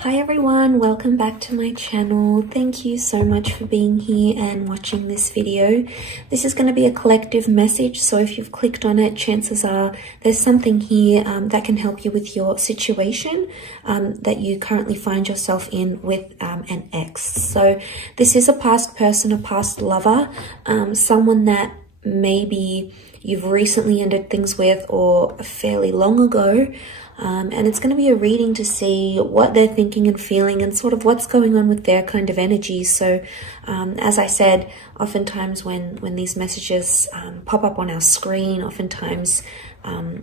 Hi everyone, welcome back to my channel. Thank you so much for being here and watching this video. This is going to be a collective message, so if you've clicked on it, chances are there's something here that can help you with your situation that you currently find yourself in with an ex. So this is a past person, a past lover, someone that maybe you've recently ended things with or fairly long ago. And it's going to be a reading to see what they're thinking and feeling and sort of what's going on with their kind of energy. So as I said, oftentimes when these messages pop up on our screen, oftentimes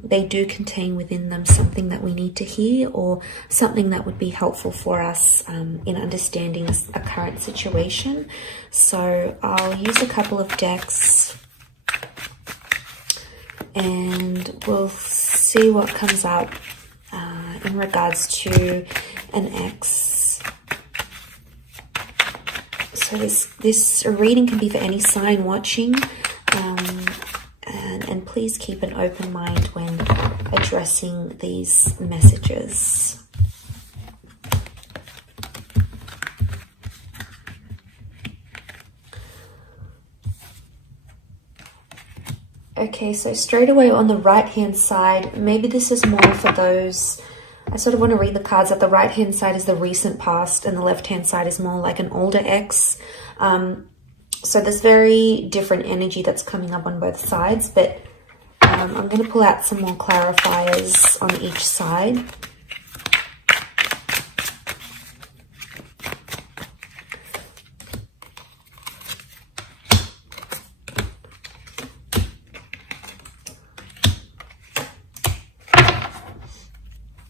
they do contain within them something that we need to hear or something that would be helpful for us in understanding a current situation. So I'll use a couple of decks and we'll see what comes up in regards to an ex. So this reading can be for any sign watching, and please keep an open mind when addressing these messages. Okay, so straight away on the right hand side, maybe this is more for those, I sort of want to read the cards that the right hand side is the recent past and the left hand side is more like an older ex. So there's very different energy that's coming up on both sides, but I'm going to pull out some more clarifiers on each side.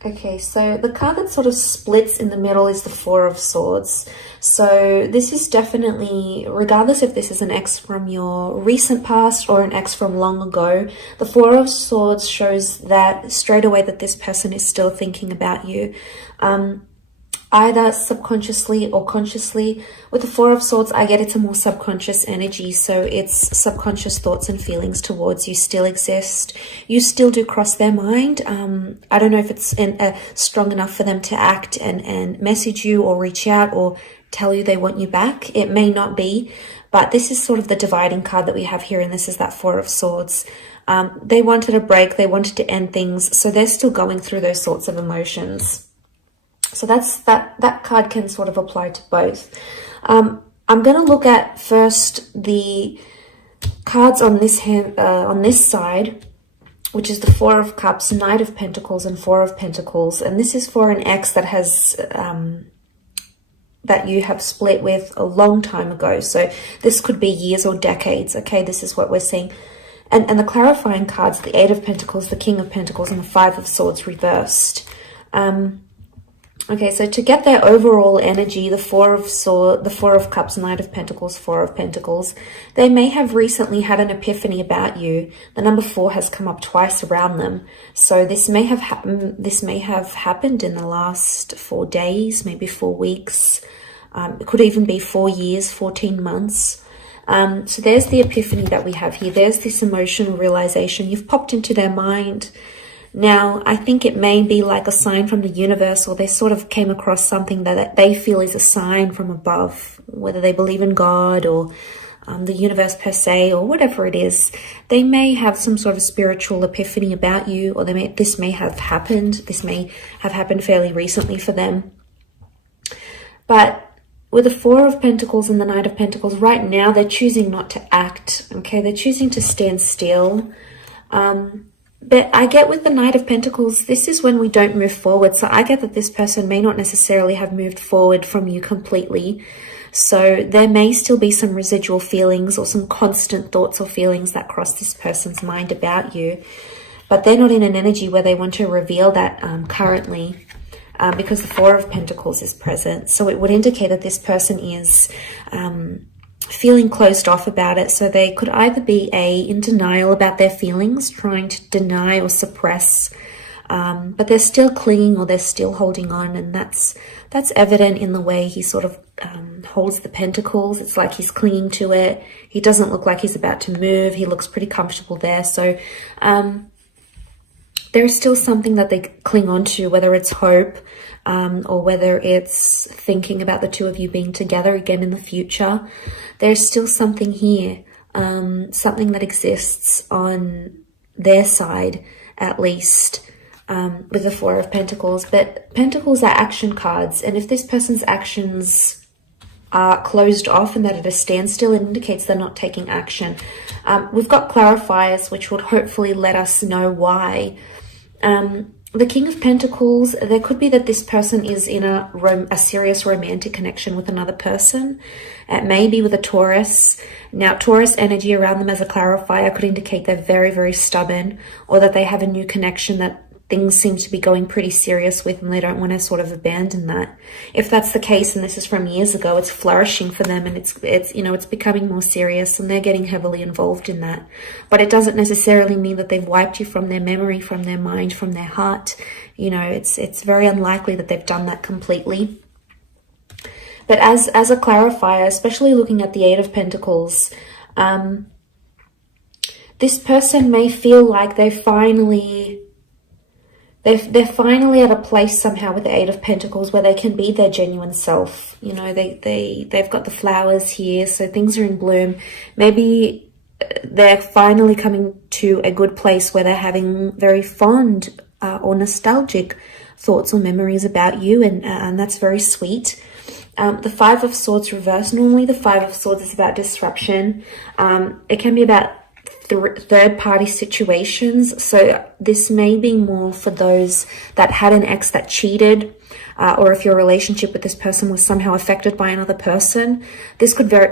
Okay, so the card that sort of splits in the middle is the Four of Swords. So this is definitely, regardless if this is an ex from your recent past or an ex from long ago, the Four of Swords shows that straight away that this person is still thinking about you. Either subconsciously or consciously. With the Four of Swords, I get it's a more subconscious energy. So it's subconscious thoughts and feelings towards you still exist. You still do cross their mind. I don't know if it's strong enough for them to act and message you or reach out or tell you they want you back. It may not be, but this is sort of the dividing card that we have here. And this is that Four of Swords. They wanted a break. They wanted to end things. So they're still going through those sorts of emotions. So that card can sort of apply to both. I'm going to look at first the cards on this hand, on this side, which is the Four of Cups, Knight of Pentacles, and Four of Pentacles. And this is for an ex that has that you have split with a long time ago. So this could be years or decades. Okay, this is what we're seeing. And the clarifying cards, the Eight of Pentacles, the King of Pentacles, and the Five of Swords reversed. Okay, so to get their overall energy, the Four of Cups, Knight of Pentacles, Four of Pentacles, they may have recently had an epiphany about you. The number 4 has come up twice around them. So this may have happened in the last 4 days, maybe 4 weeks. It could even be 4 years, 14 months. So there's the epiphany that we have here. There's this emotional realization. You've popped into their mind. Now, I think it may be like a sign from the universe, or they sort of came across something that they feel is a sign from above, whether they believe in God or the universe per se, or whatever it is. They may have some sort of spiritual epiphany about you, or this may have happened. This may have happened fairly recently for them. But with the Four of Pentacles and the Knight of Pentacles, right now they're choosing not to act. Okay, they're choosing to stand still. But I get with the Knight of Pentacles, this is when we don't move forward. So I get that this person may not necessarily have moved forward from you completely. So there may still be some residual feelings or some constant thoughts or feelings that cross this person's mind about you. But they're not in an energy where they want to reveal that currently because the Four of Pentacles is present. So it would indicate that this person is feeling closed off about it. So they could either be in denial about their feelings, trying to deny or suppress, but they're still clinging or they're still holding on. And that's evident in the way he sort of holds the pentacles. It's like he's clinging to it. He doesn't look like he's about to move. He looks pretty comfortable there. So there's still something that they cling on to, whether it's hope, or whether it's thinking about the two of you being together again in the future. There's still something here, something that exists on their side, at least, with the Four of Pentacles. But Pentacles are action cards, and if this person's actions are closed off and that at a standstill, it indicates they're not taking action. We've got clarifiers which would hopefully let us know why. The King of Pentacles, there could be that this person is in a serious romantic connection with another person. It may be with a Taurus. Now, Taurus energy around them as a clarifier could indicate they're very, very stubborn, or that they have a new connection that things seem to be going pretty serious with, and they don't want to sort of abandon that. If that's the case, and this is from years ago, it's flourishing for them, and it's becoming more serious, and they're getting heavily involved in that. But it doesn't necessarily mean that they've wiped you from their memory, from their mind, from their heart. It's very unlikely that they've done that completely. But as a clarifier, especially looking at the Eight of Pentacles, this person may feel like they're finally at a place somehow with the Eight of Pentacles where they can be their genuine self. They've got the flowers here, so things are in bloom. Maybe they're finally coming to a good place where they're having very fond or nostalgic thoughts or memories about you, and that's very sweet. The Five of Swords reversed. Normally the Five of Swords is about disruption. It can be about third-party situations. So this may be more for those that had an ex that cheated, or if your relationship with this person was somehow affected by another person. This could very,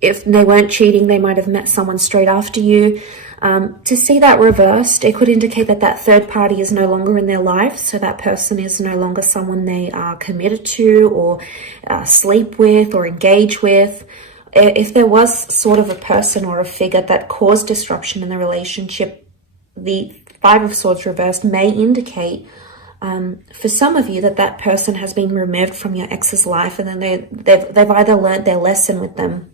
if they weren't cheating, they might have met someone straight after you. To see that reversed, it could indicate that third party is no longer in their life. So that person is no longer someone they are committed to, or sleep with, or engage with. If there was sort of a person or a figure that caused disruption in the relationship, the Five of Swords reversed may indicate for some of you that person has been removed from your ex's life, and then they've either learned their lesson with them,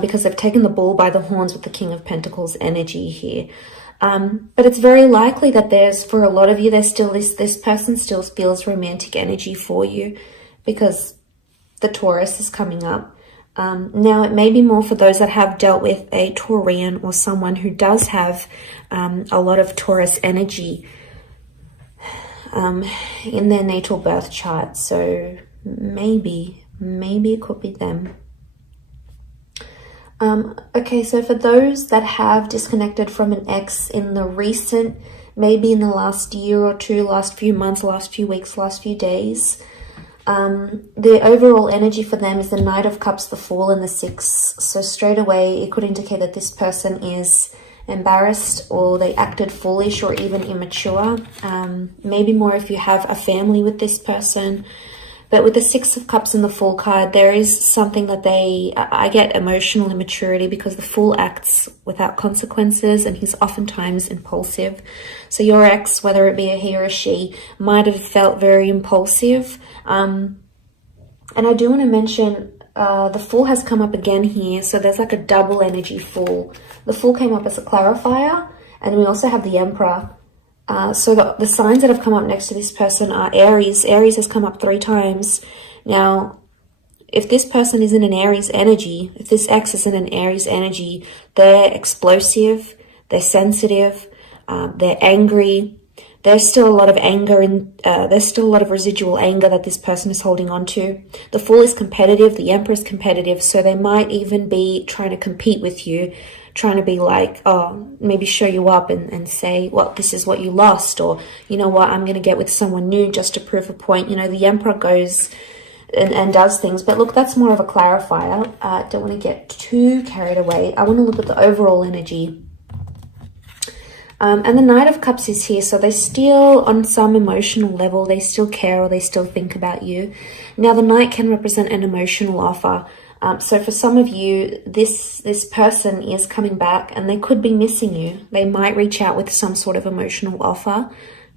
because they've taken the bull by the horns with the King of Pentacles energy here. But it's very likely that for a lot of you, there's still this person still feels romantic energy for you, because the Taurus is coming up. Now, it may be more for those that have dealt with a Taurian or someone who does have a lot of Taurus energy in their natal birth chart. So maybe it could be them. Okay, so for those that have disconnected from an ex in the recent, maybe in the last year or two, last few months, last few weeks, last few days, the overall energy for them is the Knight of Cups, the Fool, and the Six. So straight away, it could indicate that this person is embarrassed, or they acted foolish, or even immature. Maybe more if you have a family with this person. But with the Six of Cups and the Fool card, there is something that I get emotional immaturity, because the Fool acts without consequences, and he's oftentimes impulsive. So your ex, whether it be a he or a she, might have felt very impulsive. And I do want to mention, the Fool has come up again here. So there's like a double energy Fool. The Fool came up as a clarifier, and we also have the Emperor. So the signs that have come up next to this person are Aries. Aries has come up 3 times. Now, if this person is in an Aries energy, if this ex is in an Aries energy, they're explosive, they're sensitive, they're angry. There's still a lot of anger, and there's still a lot of residual anger that this person is holding on to. The Fool is competitive, the Emperor is competitive, so they might even be trying to compete with you, trying to be like, oh, maybe show you up and say, well, this is what you lost, or, you know what, I'm going to get with someone new just to prove a point. The Emperor goes and does things. But look, that's more of a clarifier. Don't want to get too carried away. I want to look at the overall energy. And the Knight of Cups is here, so they still, on some emotional level, they still care, or they still think about you. Now, the Knight can represent an emotional offer. So for some of you, this person is coming back, and they could be missing you. They might reach out with some sort of emotional offer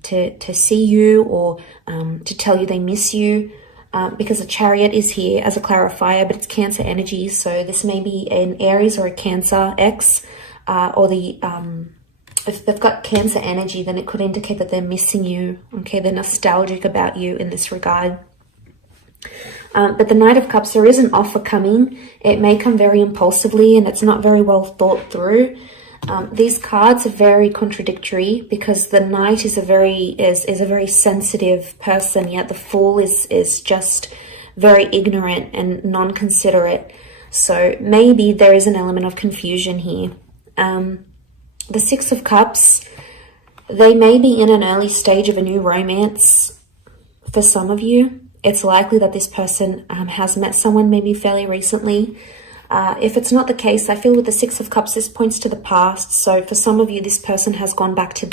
to see you, or to tell you they miss you, because the Chariot is here as a clarifier, but it's Cancer energy. So this may be an Aries or a Cancer ex, or the if they've got Cancer energy, then it could indicate that they're missing you. Okay, they're nostalgic about you in this regard. But the Knight of Cups, there is an offer coming. It may come very impulsively and it's not very well thought through. These cards are very contradictory because the Knight is a very sensitive person, yet the Fool is just very ignorant and non-considerate. So maybe there is an element of confusion here. The Six of Cups, they may be in an early stage of a new romance for some of you. It's likely that this person has met someone maybe fairly recently. If it's not the case, I feel with the Six of Cups, this points to the past. So for some of you, this person has gone back to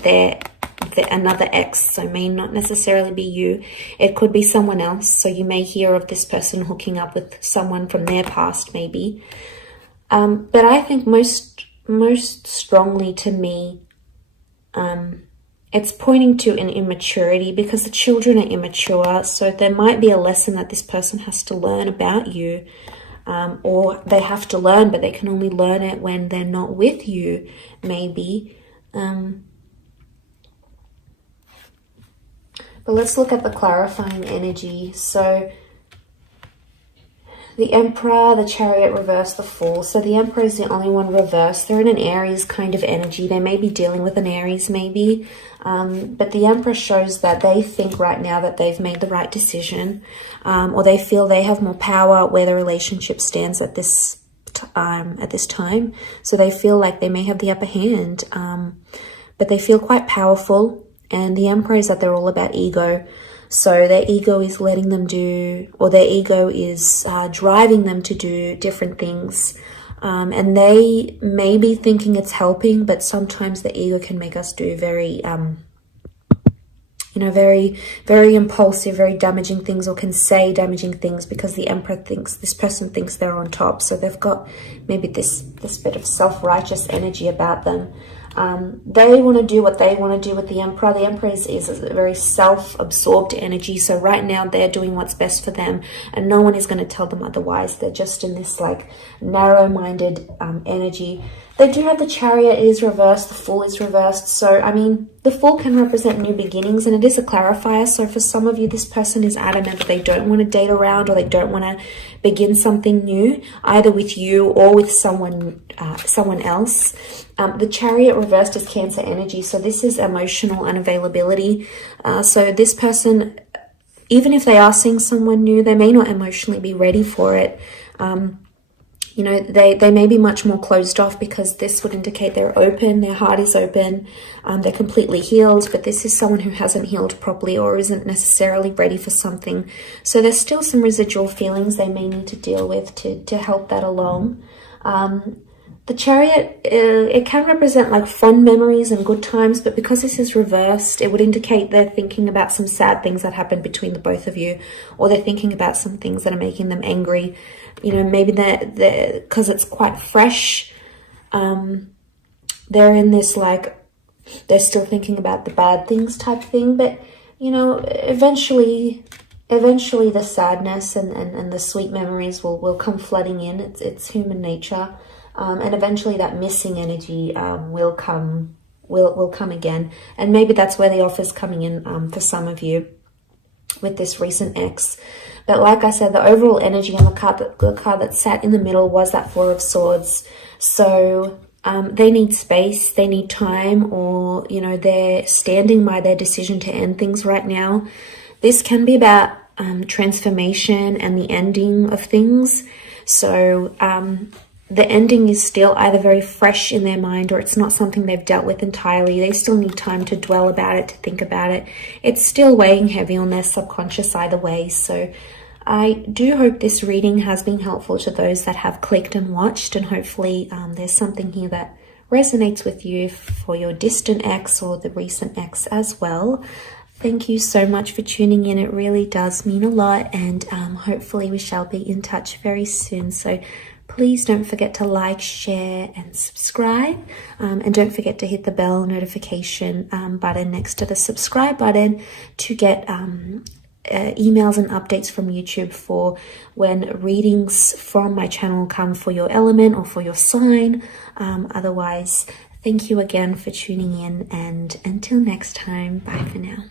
another ex, so may not necessarily be you. It could be someone else. So you may hear of this person hooking up with someone from their past, maybe. But I think most strongly to me, it's pointing to an immaturity because the children are immature. So there might be a lesson that this person has to learn about you, or they have to learn, but they can only learn it when they're not with you, maybe. But let's look at the clarifying energy. So the Emperor, the Chariot reversed, the Fool. So the Emperor is the only one reversed. They're in an Aries kind of energy. They may be dealing with an Aries maybe. But the Emperor shows that they think right now that they've made the right decision. Or they feel they have more power where the relationship stands at this time. So they feel like they may have the upper hand. But they feel quite powerful. And the Emperor is that they're all about ego. So their ego is letting them do, or their ego is driving them to do different things. And they may be thinking it's helping, but sometimes the ego can make us do very, very, very impulsive, very damaging things, or can say damaging things because the Emperor thinks, this person thinks they're on top. So they've got maybe this bit of self-righteous energy about them. They want to do what they want to do with the Emperor. The Emperor is a very self-absorbed energy. So right now they're doing what's best for them and no one is going to tell them otherwise. They're just in this like narrow-minded energy. They do have the Chariot is reversed. The Fool is reversed. So, I mean, the Fool can represent new beginnings and it is a clarifier. So for some of you, this person is adamant that they don't want to date around or they don't want to begin something new, either with you or with someone else. The Chariot reversed is Cancer energy. So this is emotional unavailability. So this person, even if they are seeing someone new, they may not emotionally be ready for it. They may be much more closed off because this would indicate they're open, their heart is open, they're completely healed, but this is someone who hasn't healed properly or isn't necessarily ready for something. So there's still some residual feelings they may need to deal with to help that along. The Chariot, it can represent like fond memories and good times, but because this is reversed, it would indicate they're thinking about some sad things that happened between the both of you, or they're thinking about some things that are making them angry. Maybe they're because it's quite fresh. They're in this like, they're still thinking about the bad things type thing, but eventually the sadness and the sweet memories will come flooding in. It's human nature. And eventually that missing energy will come again. And maybe that's where the offer's coming in for some of you with this recent ex. But like I said, the overall energy on the card that sat in the middle was that Four of Swords. So they need space, they need time, or, they're standing by their decision to end things right now. This can be about transformation and the ending of things. So the ending is still either very fresh in their mind or it's not something they've dealt with entirely. They still need time to dwell about it, to think about it. It's still weighing heavy on their subconscious either way. So I do hope this reading has been helpful to those that have clicked and watched, and hopefully there's something here that resonates with you for your distant ex or the recent ex as well. Thank you so much for tuning in. It really does mean a lot, and hopefully we shall be in touch very soon. So please don't forget to like, share, and subscribe. And don't forget to hit the bell notification button next to the subscribe button to get emails and updates from YouTube for when readings from my channel come for your element or for your sign. Otherwise, Thank you again for tuning in, and until next time, bye for now.